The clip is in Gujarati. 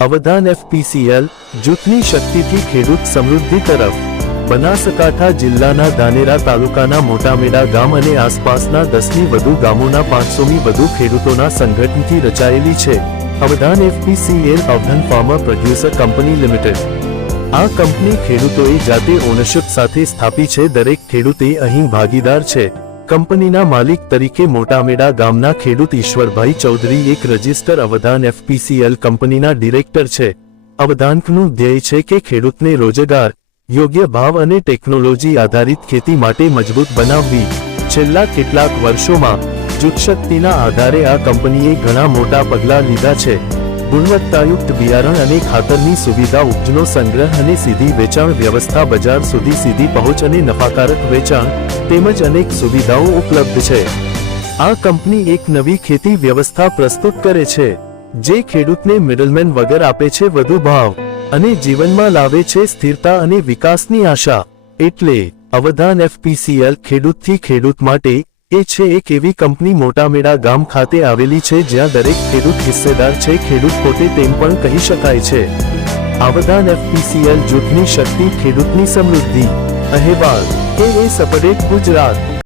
અવધાન એફપીસીએલ જૂથની શક્તિથી ખેડૂત સમૃદ્ધિ તરફ। બનાસકાંઠા જિલ્લાના ધાનેરા તાલુકાના મોટામેડા ગામ અને આસપાસના 10ની વધુ ગામોના 500ની વધુ ખેડૂતોના સંગઠનથી રચાયેલી છે અવધાન એફપીસીએલ અવધાન ફાર્મર પ્રોડ્યુસર કંપની લિમિટેડ। આ કંપની ખેડૂતોએ જાતે ઓનરશિપ સાથે સ્થાપી છે। દરેક ખેડૂતે અહીં ભાગીદાર છે। કંપનીના માલિક તરીકે મોટામેડા ગામના ખેડૂત ઈશ્વરભાઈ ચૌધરી એક રજિસ્ટર અવધાન એફપીસીએલ કંપનીના ડિરેક્ટર છે। અવધાનનું ધ્યેય છે કે ખેડૂતને રોજગાર, યોગ્ય ભાવ અને ટેકનોલોજી આધારિત ખેતી માટે મજબૂત બનાવવી। છેલ્લા કેટલાક વર્ષોમાં જૂથશક્તિના આધારે આ કંપનીએ ઘણા મોટા પગલાં લીધા છે। ગુણવત્તાયુક્ત બિયારણ અને ખાતરની સુવિધા, ઉપજનો સંગ્રહ અને સીધી વેચાણ વ્યવસ્થા, બજાર સુધી સીધી પહોંચ અને નફાકારક વેચાણ તેમજ અનેક સુવિધાઓ ઉપલબ્ધ છે। આ કંપની એક નવી ખેતી વ્યવસ્થા પ્રસ્તુત કરે છે જે ખેડૂતને મિડલમેન વગર આપે છે વધુ ભાવ અને જીવનમાં લાવે છે સ્થિરતા અને વિકાસની આશા। એટલે અવધાન એફપીસીએલ ખેડૂતથી ખેડૂત માટે એ છે એક એવી કંપની મોટામેડા ગામ ખાતે આવેલી છે જ્યાં દરેક ખેડૂત હિસ્સેદાર છે, ખેડૂત પોતે તેમ પણ કહી શકાય છે। અવધાન એફપીસીએલ જૂથની શક્તિ, ખેડૂતની સમૃદ્ધિ। અહેવાલ KS અપડેટ ગુજરાત।